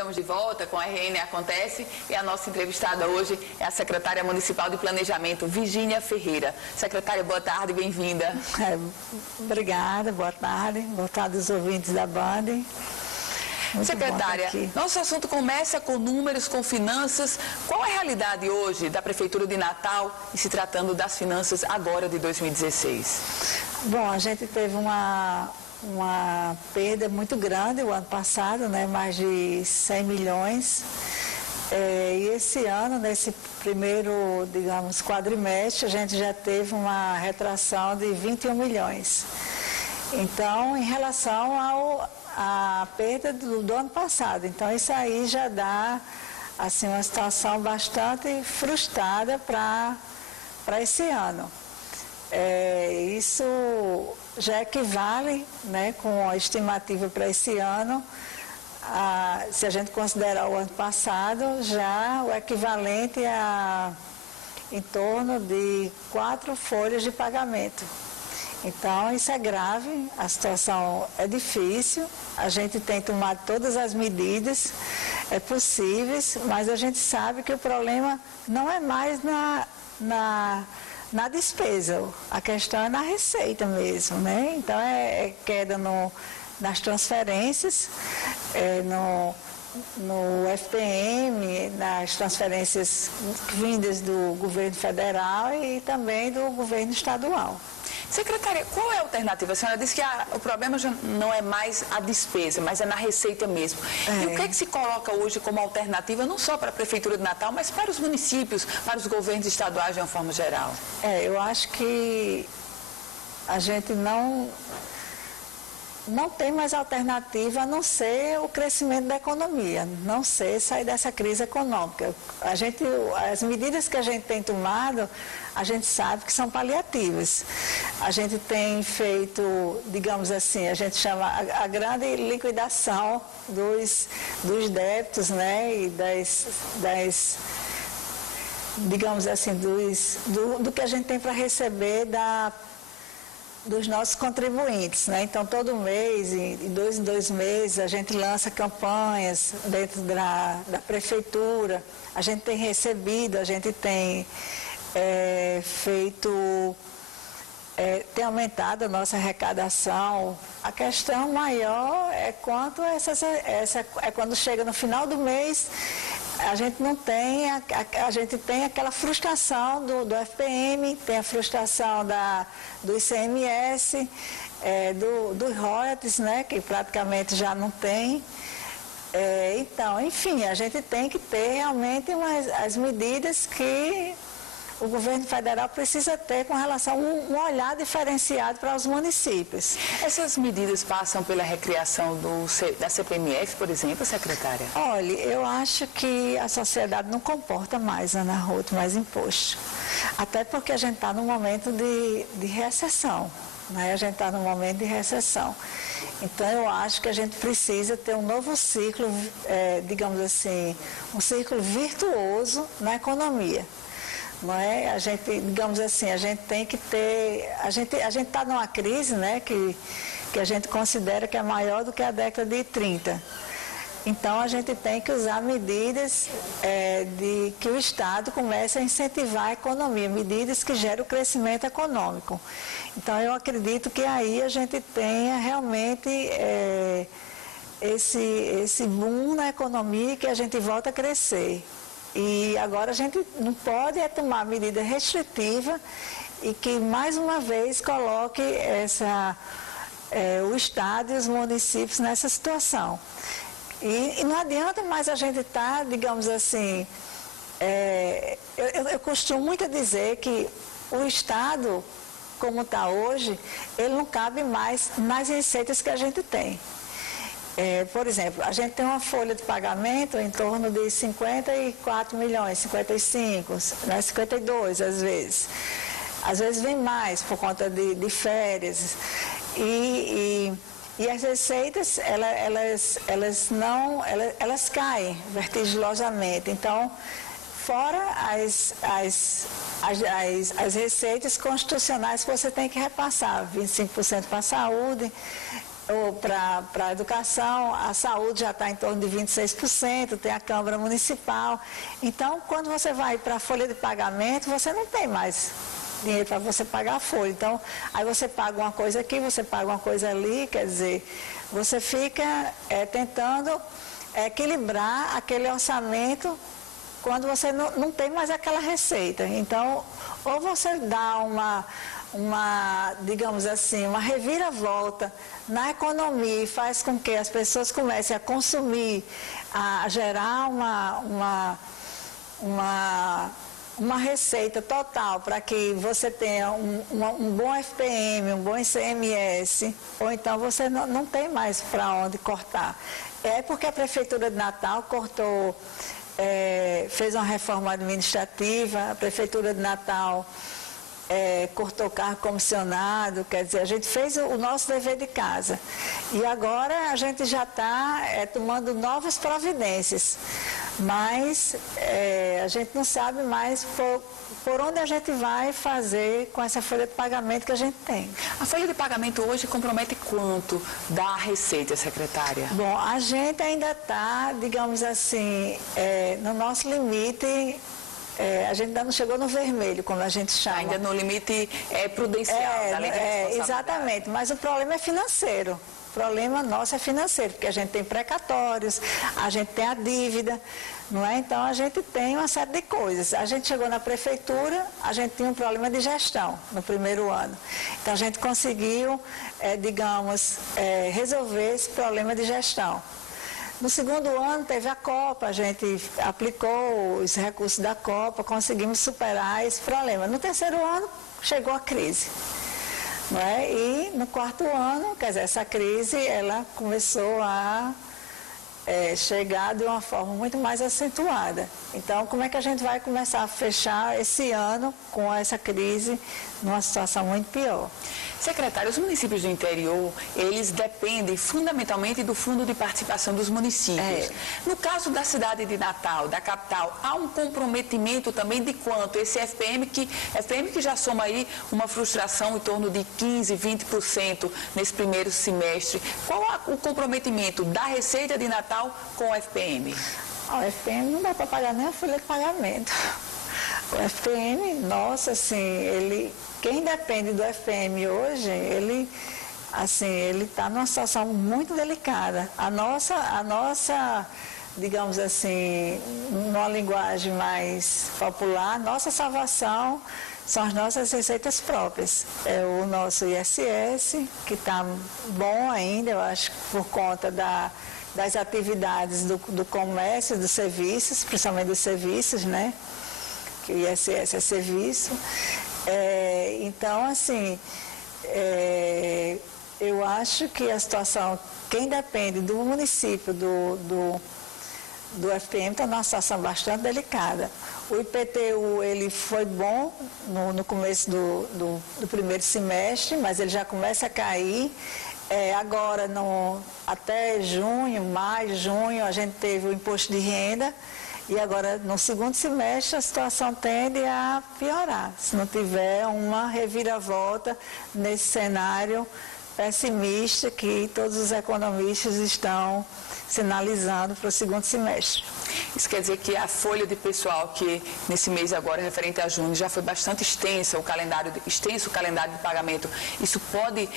Estamos de volta com a RN Acontece e a nossa entrevistada hoje é a secretária municipal de Planejamento, Virgínia Ferreira. Secretária, boa tarde, bem-vinda. Obrigada, boa tarde aos ouvintes da Band. Secretária, nosso assunto começa com números, com finanças. Qual é a realidade hoje da Prefeitura de Natal e se tratando das finanças agora de 2016? Bom, a gente teve uma perda muito grande o ano passado, né, mais de 100 milhões. E esse ano, nesse primeiro, digamos, quadrimestre, a gente já teve uma retração de 21 milhões. Então, em relação à perda do ano passado. Então, isso aí já dá assim, uma situação bastante frustrada para esse ano. Isso já equivale, né, com a estimativa para esse ano, se a gente considerar o ano passado, já o equivalente a em torno de 4 folhas de pagamento. Então, isso é grave, a situação é difícil, a gente tem tomado todas as medidas possíveis, mas a gente sabe que o problema não é mais na despesa, a questão é na receita mesmo, né? Então, é queda nas transferências, no FPM, nas transferências vindas do governo federal e também do governo estadual. Secretária, qual é a alternativa? A senhora disse que o problema já não é mais a despesa, mas é na receita mesmo. E o que é que se coloca hoje como alternativa, não só para a Prefeitura de Natal, mas para os municípios, para os governos estaduais de uma forma geral? Eu acho que a gente não tem mais alternativa a não ser o crescimento da economia, não ser sair dessa crise econômica. As medidas que a gente tem tomado, a gente sabe que são paliativas. A gente tem feito, digamos assim, a gente chama a grande liquidação dos débitos, né, e digamos assim, do que a gente tem para receber dos nossos contribuintes, né? Então, todo mês, de 2 em 2 meses, a gente lança campanhas dentro da prefeitura, a gente tem recebido, a gente tem tem aumentado a nossa arrecadação. A questão maior é quando chega no final do mês, a gente não tem, a gente tem aquela frustração do FPM, tem a frustração do ICMS, dos royalties, né, que praticamente já não tem. Então, enfim, a gente tem que ter realmente as medidas que o governo federal precisa ter com relação a um olhar diferenciado para os municípios. Essas medidas passam pela recriação da CPMF, por exemplo, secretária? Olha, eu acho que a sociedade não comporta mais, Ana Ruth, mais imposto. Até porque a gente está num momento de recessão, né? A gente está num momento de recessão. Então, eu acho que a gente precisa ter um novo ciclo, digamos assim, um ciclo virtuoso na economia. Não é? A gente, digamos assim, a gente tem que ter, a gente está numa crise, né, que a gente considera que é maior do que a década de 30. Então, a gente tem que usar medidas de que o Estado comece a incentivar a economia, medidas que gerem o crescimento econômico. Então, eu acredito que aí a gente tenha realmente esse boom na economia, que a gente volta a crescer. E agora a gente não pode tomar medida restritiva e que, mais uma vez, coloque o Estado e os municípios nessa situação. E não adianta mais a gente estar, digamos assim, eu costumo muito dizer que o Estado, como está hoje, ele não cabe mais nas receitas que a gente tem. Por exemplo, a gente tem uma folha de pagamento em torno de 54 milhões, 55, né, 52 às vezes. Às vezes vem mais por conta de férias. E as receitas, elas caem vertiginosamente. Então, fora as receitas constitucionais que você tem que repassar, 25% para a saúde, ou para a educação, a saúde já está em torno de 26%, tem a Câmara Municipal. Então, quando você vai para a folha de pagamento, você não tem mais dinheiro para você pagar a folha. Então, aí você paga uma coisa aqui, você paga uma coisa ali, quer dizer, você fica tentando equilibrar aquele orçamento quando você não tem mais aquela receita. Então, ou você dá digamos assim, uma reviravolta na economia e faz com que as pessoas comecem a consumir, a gerar uma receita total para que você tenha um bom FPM, um bom ICMS, ou então você não tem mais para onde cortar. É porque a Prefeitura de Natal cortou, fez uma reforma administrativa, a Prefeitura de Natal cortou o cargo comissionado, quer dizer, a gente fez o nosso dever de casa. E agora a gente já está tomando novas providências, mas a gente não sabe mais por onde a gente vai fazer com essa folha de pagamento que a gente tem. A folha de pagamento hoje compromete quanto da receita, secretária? Bom, a gente ainda está, digamos assim, no nosso limite. A gente ainda não chegou no vermelho, como a gente chama. Ainda no limite prudencial da lei de responsabilidade. Exatamente, mas o problema é financeiro. O problema nosso é financeiro, porque a gente tem precatórios, a gente tem a dívida, não é? Então a gente tem uma série de coisas. A gente chegou na prefeitura, a gente tinha um problema de gestão no primeiro ano. Então a gente conseguiu, digamos, resolver esse problema de gestão. No segundo ano teve a Copa, a gente aplicou os recursos da Copa, conseguimos superar esse problema. No terceiro ano chegou a crise. Não é? E no quarto ano, quer dizer, essa crise ela começou a chegar de uma forma muito mais acentuada. Então, como é que a gente vai começar a fechar esse ano com essa crise numa situação muito pior? Secretário, os municípios do interior, eles dependem fundamentalmente do Fundo de Participação dos Municípios. No caso da cidade de Natal, da capital, há um comprometimento também de quanto? Esse FPM que já soma aí uma frustração em torno de 15%, 20% nesse primeiro semestre. Qual é o comprometimento da Receita de Natal com o FPM? O FPM não dá para pagar nem a folha de pagamento. O FPM, nossa, assim, quem depende do FPM hoje, ele está numa situação muito delicada. A nossa, digamos assim, numa linguagem mais popular, nossa salvação são as nossas receitas próprias. É o nosso ISS, que está bom ainda, eu acho, por conta das atividades do comércio, dos serviços, principalmente dos serviços, né? Que o ISS é serviço. Então, assim, eu acho que a situação, quem depende do município, do FPM, está numa situação bastante delicada. O IPTU, ele foi bom no começo do primeiro semestre, mas ele já começa a cair. Agora, até maio, junho, a gente teve o imposto de renda. E agora, no segundo semestre, a situação tende a piorar, se não tiver uma reviravolta nesse cenário pessimista que todos os economistas estão sinalizando para o segundo semestre. Isso quer dizer que a folha de pessoal, que nesse mês agora, referente a junho, já foi bastante extenso o calendário de pagamento, isso pode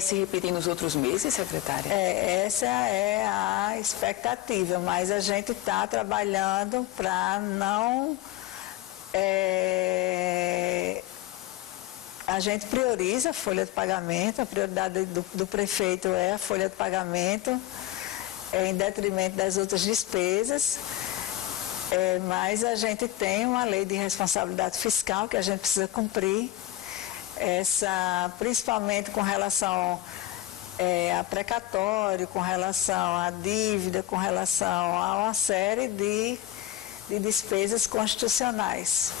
se repetir nos outros meses, secretária? Essa é a expectativa, mas a gente está trabalhando para não... A gente prioriza a folha de pagamento, a prioridade do prefeito é a folha de pagamento, em detrimento das outras despesas, mas a gente tem uma lei de responsabilidade fiscal que a gente precisa cumprir, principalmente com relação a precatório, com relação à dívida, com relação a uma série de de despesas constitucionais.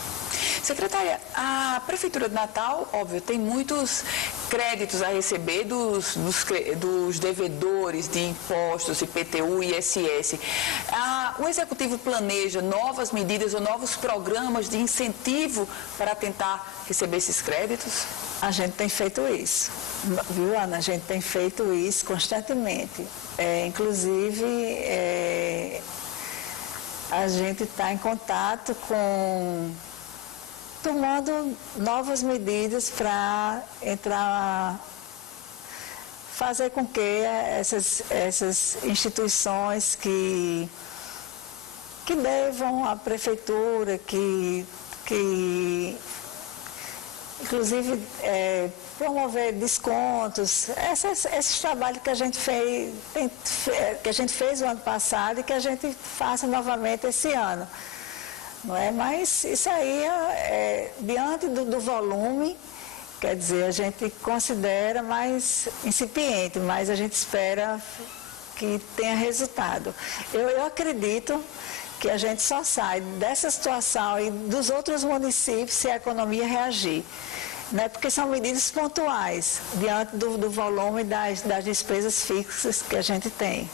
Secretária, a Prefeitura de Natal, óbvio, tem muitos créditos a receber dos devedores de impostos, IPTU e ISS. O Executivo planeja novas medidas ou novos programas de incentivo para tentar receber esses créditos? A gente tem feito isso, viu, Ana? A gente tem feito isso constantemente. Inclusive, a gente está em contato tomando novas medidas para fazer com que essas instituições que devam à prefeitura, que inclusive promover descontos, esses trabalhos que a gente fez o ano passado e que a gente faça novamente esse ano. Não é? Mas isso aí, diante do volume, quer dizer, a gente considera mais incipiente, mas a gente espera que tenha resultado. Eu acredito que a gente só sai dessa situação e dos outros municípios se a economia reagir. Né? Porque são medidas pontuais, diante do volume das despesas fixas que a gente tem.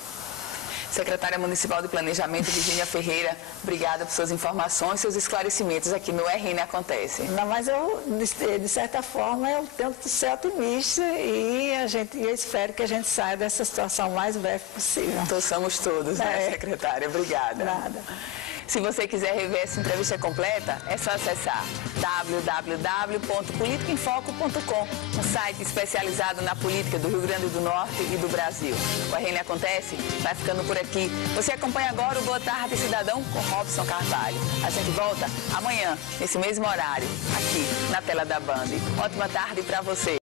Secretária Municipal de Planejamento, Virgínia Ferreira, obrigada por suas informações, seus esclarecimentos aqui no RN Acontece. Não, mas eu, de certa forma, eu tento ser otimista e eu espero que a gente saia dessa situação o mais breve possível. Torçamos todos, né, secretária? Obrigada. Nada. Se você quiser rever essa entrevista completa, é só acessar www.politicaemfoco.com, um site especializado na política do Rio Grande do Norte e do Brasil. O RN Acontece vai ficando por aqui. Você acompanha agora o Boa Tarde Cidadão com Robson Carvalho. A gente volta amanhã, nesse mesmo horário, aqui na tela da Band. Ótima tarde para você.